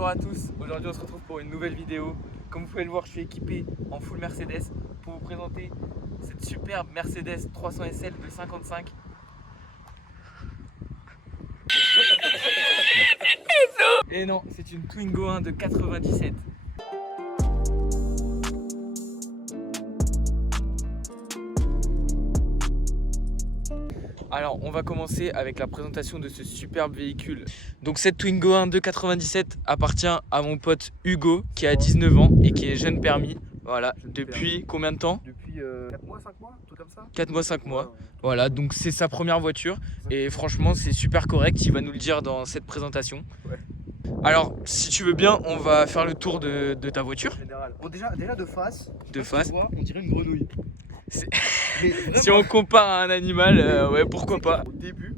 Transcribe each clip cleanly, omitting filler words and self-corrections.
Bonjour à tous, aujourd'hui on se retrouve pour une nouvelle vidéo. Comme vous pouvez le voir, je suis équipé en full Mercedes pour vous présenter cette superbe Mercedes 300 SL V55. Et non, c'est une Twingo 1 de 97. Alors, on va commencer avec la présentation de ce superbe véhicule. Donc cette Twingo 1 de 97 appartient à mon pote Hugo qui a 19 ans et qui est jeune permis. Voilà, depuis combien de temps? Depuis 4 mois, 5 mois, tout comme ça. 4 mois, 5 mois. Voilà, donc c'est sa première voiture et franchement c'est super correct, il va nous le dire dans cette présentation. Ouais. Alors, si tu veux bien, on va faire le tour de ta voiture. Général. Bon, déjà de face. De face. Tu vois, on dirait une grenouille. Mais Si on compare à un animal, ouais, pourquoi pas. Au début,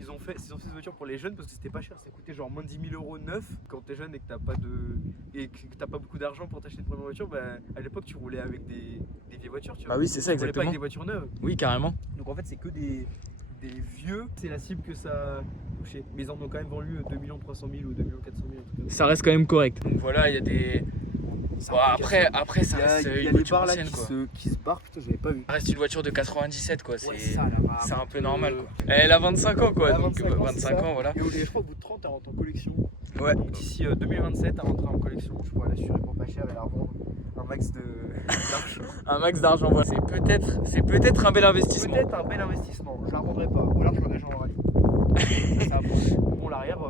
ils ont fait cette voiture pour les jeunes parce que c'était pas cher. Ça coûtait genre moins de 10 000 € neuf. Quand t'es jeune et que t'as pas beaucoup d'argent pour t'acheter une première voiture, bah, à l'époque tu roulais avec des vieilles voitures. Tu vois. Ah oui, c'est ça, Tu roulais pas exactement. avec des voitures neuves. Oui, carrément. Donc en fait, c'est que des vieux. C'est la cible que ça a touché. Mais ils en ont quand même vendu 2 300 000 ou 2 400 000. Un truc comme ça. Ça reste quand même correct. Donc voilà, il y a des... Bon, après ça reste il y a une les voiture barres là ancienne, quoi. qui se barrent, putain, j'avais pas vu. Ça reste une voiture de 97 quoi, Ouais, ça, là, c'est un peu normal quoi. Elle a 25 ans quoi, Elle a donc 25 ans voilà. Et je crois qu'au bout de 30, elle rentre en collection. Ouais. Donc d'ici 2027, elle rentrera en collection. Je pourrais l'assurer pour pas cher et la revendre un max d'argent. Un max d'argent, voilà. C'est peut-être un bel investissement. Peut-être un bel investissement. Je la revendrai pas. Ou alors je l'engage en rallye. Ça bon, l'arrière,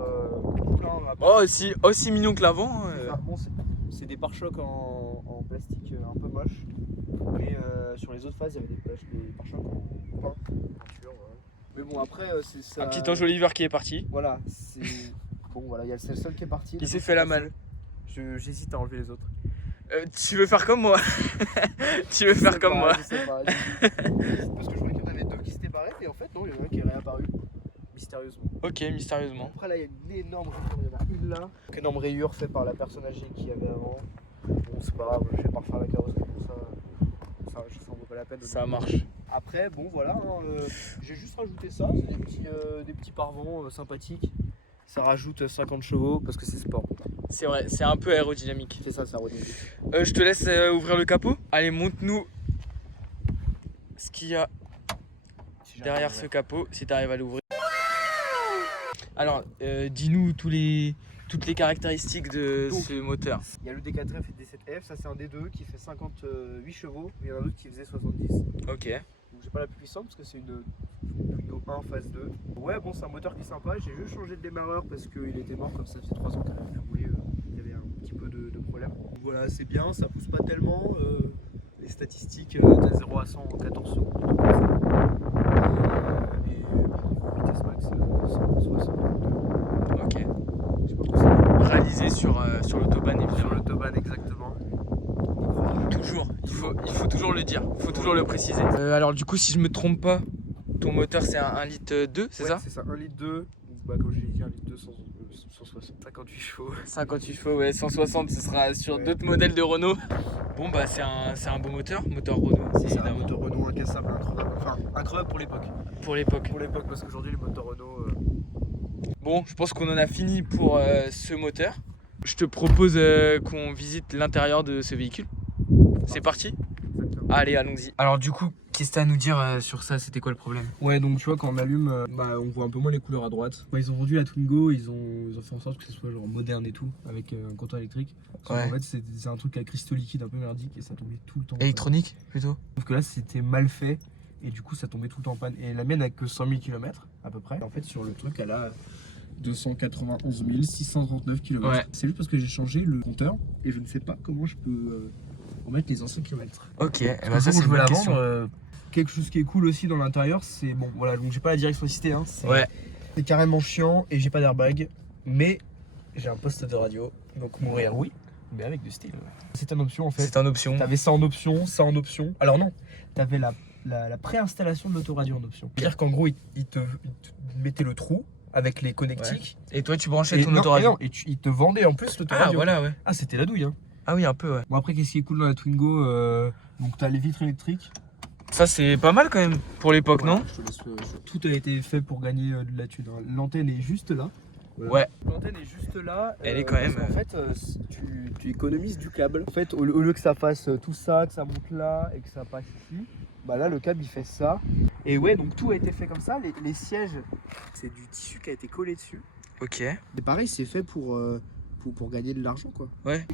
Oh, aussi mignon que l'avant. bon, c'est des pare-chocs en plastique un peu moche. Mais sur les autres phases, il y avait des pare-chocs en peint. Mais bon, après, c'est ça. Un petit ange Oliver qui est parti. Voilà, c'est. Bon, voilà, c'est le seul qui est parti. Il s'est fait la malle. J'hésite à enlever les autres. Tu veux faire comme moi? Tu veux faire comme moi? Je sais pas. Parce que je croyais qu'il y en avait deux qui s'étaient barrés, et en fait, non, il y en a un qui est réapparu. Mystérieusement. Ok, mystérieusement. Après, là, il y a une énorme rayure. Il y en a une là. Une énorme rayure faite par la personne âgée qu'il y avait avant. Bon, c'est pas grave, je vais pas refaire la carrosserie pour ça. Ça en vaut pas la peine. Ça marche. Après, bon, voilà. J'ai juste rajouté ça. C'est des petits pare-vents sympathiques. Ça rajoute 50 chevaux parce que c'est sport. C'est vrai, c'est un peu aérodynamique. C'est ça, aérodynamique. Je te laisse ouvrir le capot. Allez, montre-nous ce qu'il y a derrière ce capot, si tu arrives à l'ouvrir. Alors, dis-nous toutes les caractéristiques de ce moteur. Il y a le D4F et le D7F, ça c'est un D2 qui fait 58 chevaux, et il y en a un autre qui faisait 70. Ok. Donc j'ai pas la plus puissante parce que c'est une Twingo 1 phase 2. Ouais, bon, c'est un moteur qui est sympa. J'ai juste changé de démarreur parce qu'il était mort, comme ça faisait 3 ans qu'il avait roulé, il y avait un petit peu de problème. Donc voilà, c'est bien, ça pousse pas tellement. Les statistiques de 0 à 100 en 14 secondes. Et vitesse max 160. Ok. Je sais pas quoi c'est. Réalisé sur l'autobahn évidemment. Sur l'autobahn, exactement. Toujours, il faut toujours le dire, il faut toujours le préciser. Alors du coup, si je me trompe pas, ton moteur c'est un 1 litre 2, c'est ça? C'est ça, 1 litre 2. Bah, comme je l'ai dit, 1 litre 2, 160, 58 chevaux. 58 chevaux, ouais, 160, ce sera sur d'autres modèles de Renault. Bon bah c'est un beau moteur Renault. C'est un moteur Renault incassable, incroyable. Enfin, incroyable pour l'époque. Pour l'époque. Pour l'époque, parce qu'aujourd'hui, les moteurs Renault. Bon, je pense qu'on en a fini pour ce moteur. Je te propose qu'on visite l'intérieur de ce véhicule. C'est parti? Allez, allons-y. Alors du coup, qu'est-ce que tu as à nous dire sur ça? C'était quoi le problème? Ouais, donc tu vois, quand on allume, on voit un peu moins les couleurs à droite. Ils ont vendu la Twingo, ils ont fait en sorte que ce soit genre moderne et tout, avec un compteur électrique. Ouais. En fait, c'est un truc à cristaux liquides un peu merdique et ça tombait tout le temps. Électronique plutôt? Sauf que là, c'était mal fait et du coup, ça tombait tout le temps en panne. Et la mienne a que 100 000 km à peu près. En fait, sur le truc, elle a 291 639 km. Ouais. C'est juste parce que j'ai changé le compteur et je ne sais pas comment je peux remettre les anciens kilomètres. Ok, Bah, ça, c'est je veux la question. vendre. Quelque chose qui est cool aussi dans l'intérieur, c'est bon, voilà, donc j'ai pas la direction assistée, hein, Ouais. c'est carrément chiant et j'ai pas d'airbag, mais j'ai un poste de radio, donc mourir oui, mais avec du style. C'est une option en fait. C'est une option. T'avais ça en option, ça en option. Alors non, t'avais la préinstallation de l'autoradio en option. C'est-à-dire qu'en gros, il te mettait le trou avec les connectiques. Ouais. Et toi, tu branchais ton non, autoradio? et il te vendait en plus l'autoradio. Ah voilà, ouais. Ah, c'était la douille, hein. Ah oui, un peu, ouais. Bon, après, qu'est-ce qui est cool dans la Twingo, donc t'as les vitres électriques. Ça, c'est pas mal quand même pour l'époque, Ouais, non? je te laisse, tout a été fait pour gagner de la thune. L'antenne est juste là. Ouais. L'antenne est juste là. Elle est quand même, En fait, tu économises du câble. En fait, au lieu que ça fasse tout ça, que ça monte là et que ça passe ici, bah là le câble il fait ça. Et ouais, donc tout a été fait comme ça. Les sièges, c'est du tissu qui a été collé dessus. Ok. Et pareil, c'est fait pour gagner de l'argent quoi. Ouais.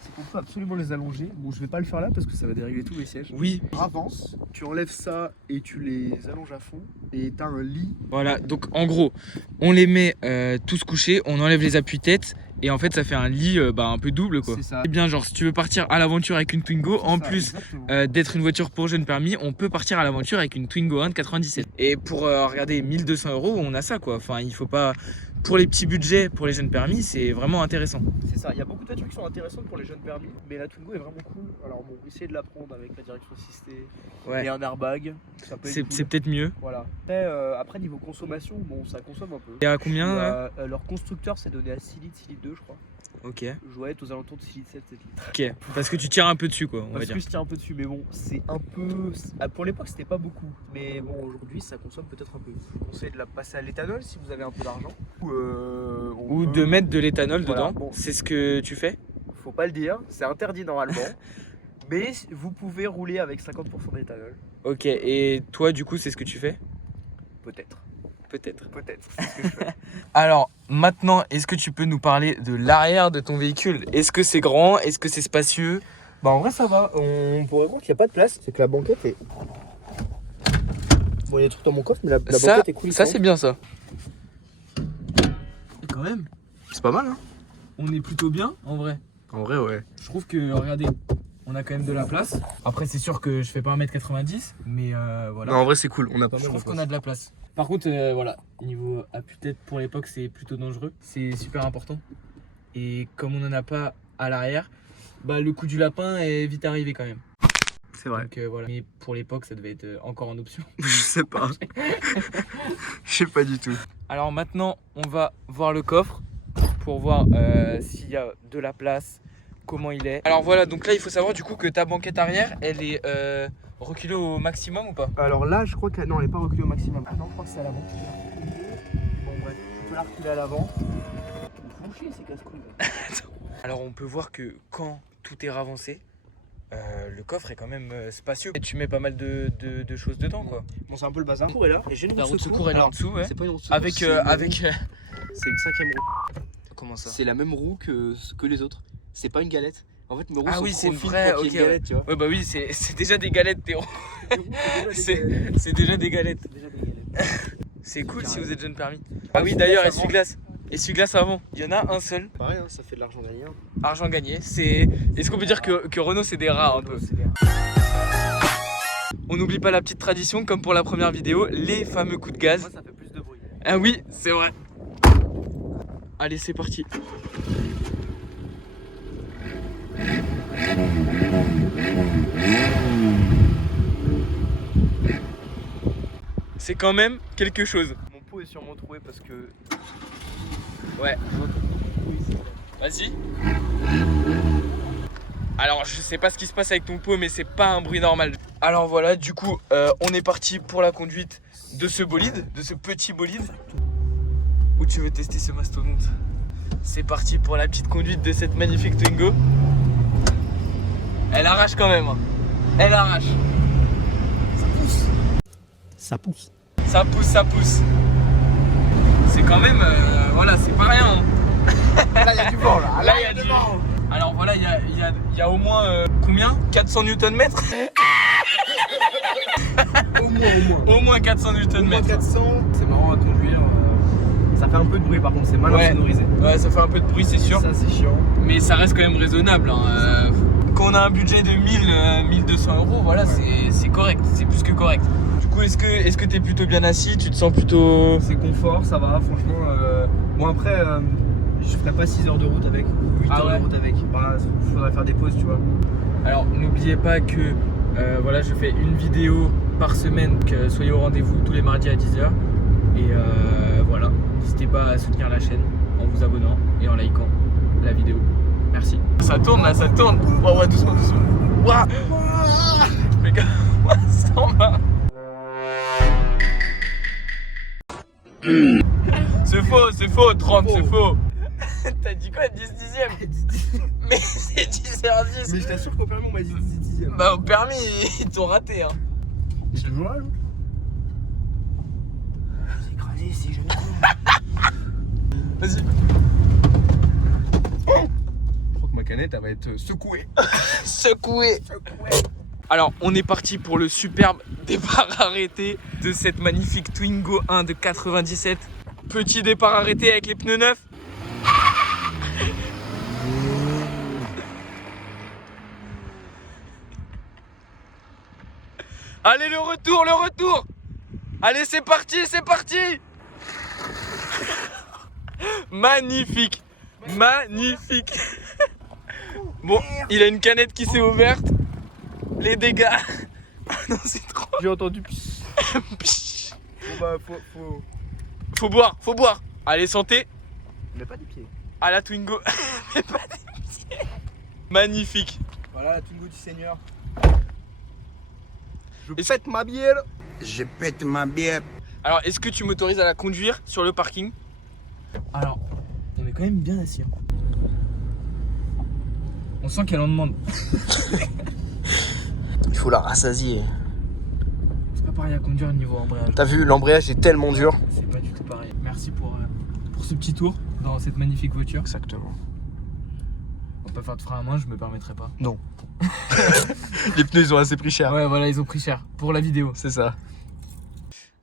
C'est qu'on peut absolument les allonger. Bon, je vais pas le faire là parce que ça va dérégler tous les sièges. Oui. Avance, tu enlèves ça et tu les allonges à fond. Et t'as un lit. Voilà, donc en gros, on les met tous couchés, on enlève les appuis-têtes et en fait ça fait un lit un peu double quoi. C'est ça. C'est bien, genre si tu veux partir à l'aventure avec une Twingo, en C'est ça, plus exactement. d'être une voiture pour jeunes permis, on peut partir à l'aventure avec une Twingo 1 de 97. Et pour regarder 1200 €, on a ça quoi. Enfin, il faut pas. Pour les petits budgets, pour les jeunes permis, c'est vraiment intéressant. C'est ça, il y a beaucoup de voitures qui sont intéressantes pour les jeunes permis, mais la Twingo est vraiment cool. Alors bon, essayez de la prendre avec la direction assistée Ouais. et un airbag, ça peut être C'est cool. peut-être mieux. Voilà. Après niveau consommation, bon ça consomme un peu. Et à combien là Leur constructeur s'est donné à 6 litres, 6 litres 2 je crois. Ok. Je dois être aux alentours de 6 litres 7, 7 litres. Ok. Parce que tu tires un peu dessus quoi, on va Parce dire. que je tiens un peu dessus, mais bon, c'est un peu... Pour l'époque c'était pas beaucoup, mais bon aujourd'hui ça consomme peut-être un peu. Je vous conseille de la passer à l'éthanol si vous avez un peu d'argent. Ou de mettre de l'éthanol Voilà, dedans. bon. C'est ce que tu fais? Faut pas le dire, c'est interdit normalement. Mais vous pouvez rouler avec 50% d'éthanol. Ok, et toi du coup c'est ce que tu fais? Peut-être. Peut-être. Peut-être, c'est ce que je fais. Alors maintenant, est-ce que tu peux nous parler de l'arrière de ton véhicule? Est-ce que c'est grand? Est-ce que c'est spacieux? Bah en vrai ça va, on pourrait voir qu'il n'y a pas de place. C'est que la banquette est... Bon il y a des trucs dans mon coffre mais la banquette est cool. Ça c'est bien ça. Et quand même, c'est pas mal hein. on est plutôt bien en vrai. En vrai ouais. Je trouve que, regardez, on a quand même de la place. Après c'est sûr que je fais pas 1m90, mais voilà. Non en vrai c'est cool, on a pas mal Je trouve de qu'on place. a de la place. Par contre, voilà, niveau appui-tête pour l'époque, c'est plutôt dangereux. C'est super important. Et comme on n'en a pas à l'arrière, bah, le coup du lapin est vite arrivé quand même. C'est vrai. Donc voilà. Mais pour l'époque, ça devait être encore en option. Je sais pas. Je sais pas du tout. Alors maintenant, on va voir le coffre pour voir s'il y a de la place, comment il est. Alors voilà, donc là, il faut savoir du coup que ta banquette arrière, elle est reculée au maximum ou pas? Alors là je crois que... Non elle est pas reculée au maximum. Ah non je crois que c'est à l'avant. Bon bref, tu peux la reculer à l'avant. Ils font chier ces casse-couilles. Alors on peut voir que quand tout est ravancé, le coffre est quand même spacieux. Et tu mets pas mal de choses dedans quoi. Bon c'est un peu le bazar. La roue est là et j'ai une La roue roue de secours est là en dessous, ouais. C'est pas une roue de secours. Avec, c'est une avec... roue. C'est une 5ème roue. Comment ça? C'est la même roue que les autres. C'est pas une galette. En fait, mes roues Ah sont oui, trop c'est une fines vraie, pour qu'il y ait une ok, galette, tu vois. Ouais bah oui, c'est déjà des galettes Théo. C'est C'est déjà des galettes. déjà des galettes. C'est cool si Carré. vous êtes jeune permis. Ah oui d'ailleurs, essuie-glace. Essuie-glace avant. Il y en a un seul. Pareil, hein, ça fait de l'argent gagné. Argent gagné. Est-ce qu'on peut dire que Renault c'est des rats un peu? On n'oublie pas la petite tradition comme pour la première vidéo, les fameux coups de gaz. Moi, ça fait plus de bruit. Ah oui, c'est vrai. Allez, c'est parti. C'est quand même quelque chose. Mon pot est sûrement troué parce que. Ouais. Vas-y. Alors je sais pas ce qui se passe avec ton pot mais c'est pas un bruit normal. Alors voilà, du coup on est parti pour la conduite de ce bolide, de ce petit bolide. Où tu veux tester ce mastodonte? C'est parti pour la petite conduite de cette magnifique Twingo. Elle arrache quand même, hein. Elle arrache. Ça pousse. Ça pousse, ça pousse. C'est quand même, voilà, c'est pas rien, hein. Là, il y a du vent là. Là, il y a du vent. Alors voilà, il y a au moins combien? 400 Nm. Au moins 400 Nm. 400, c'est marrant à conduire. Ça fait un peu de bruit par contre, c'est mal sonorisé. Ouais, ça fait un peu de bruit, c'est sûr. Ça, c'est chiant. Mais ça reste quand même raisonnable, hein. Quand on a un budget de 1200 €, voilà, c'est correct, c'est plus que correct. Du coup, est-ce que t'es plutôt bien assis? Tu te sens plutôt... C'est confort, ça va, franchement. Bon, après, je ferai pas 6 heures de route avec ou 8 heures de route avec. Bah, faudrait faire des pauses, tu vois. Alors, n'oubliez pas que voilà, je fais une vidéo par semaine, donc soyez au rendez-vous tous les mardis à 10 h. Et voilà, n'hésitez pas à soutenir la chaîne en vous abonnant et en likant la vidéo. Merci. Ça tourne là, ça tourne. Ouais, doucement, doucement. Ouah. Mais comment ça va? C'est faux, 30, c'est faux. faux. T'as dit quoi, 10 dixièmes? Mais c'est 10h10. Mais je t'assure qu'au permis on m'a dit 10 dixièmes. Bah au permis, ils t'ont raté hein. Je suis toujours là, l'autre. Je suis écrasé ici, je Vas-y. Je crois que ma canette elle va être secouée. Secoué. Alors on est parti pour le superbe départ arrêté de cette magnifique Twingo 1 de 97. Petit départ arrêté avec les pneus neufs. Allez le retour. Allez c'est parti. Magnifique. Bon, il a une canette qui s'est ouverte. Les dégâts. Ah non, c'est trop. J'ai entendu. Psh. Bon bah faut. Faut boire. Allez, santé. Mais pas des pieds. À la Twingo. Mais pas des pieds. Magnifique. Voilà la Twingo du Seigneur. Je pète ma bière. Je pète ma bière. Alors, est-ce que tu m'autorises à la conduire sur le parking? Alors, on est quand même bien assis. On sent qu'elle en demande. Il faut la rassasier. C'est pas pareil à conduire niveau embrayage. T'as vu, l'embrayage est tellement dur. C'est pas du tout pareil. Merci pour ce petit tour dans cette magnifique voiture. Exactement. On peut faire de frein à main, je me permettrai pas. Non. Les pneus ils ont assez pris cher. Ouais, voilà, ils ont pris cher pour la vidéo. C'est ça.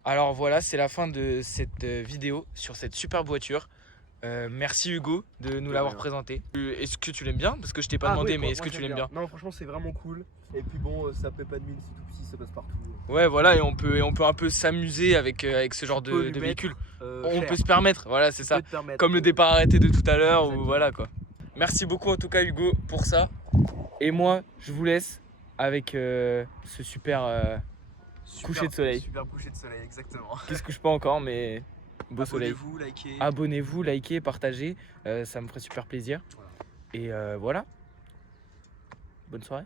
Alors voilà, c'est la fin de cette vidéo sur cette superbe voiture. Merci Hugo de nous l'avoir présenté. Est-ce que tu l'aimes bien? Parce que je t'ai pas demandé, mais est-ce que tu l'aimes bien? Non, franchement, c'est vraiment cool. Et puis bon, ça paie pas de mine, c'est tout petit, ça passe partout. Ouais, voilà, et on peut un peu s'amuser avec ce genre de véhicule. On peut se permettre, voilà, c'est ça. Comme le départ arrêté de tout à l'heure, ou voilà quoi. Merci beaucoup en tout cas Hugo pour ça. Et moi, je vous laisse avec ce super coucher de soleil. Super coucher de soleil, exactement. Qui se couche pas encore, mais beau soleil. Abonnez-vous, likez. Abonnez-vous, likez, partagez, ça me ferait super plaisir. Voilà. Et voilà. Bonne soirée.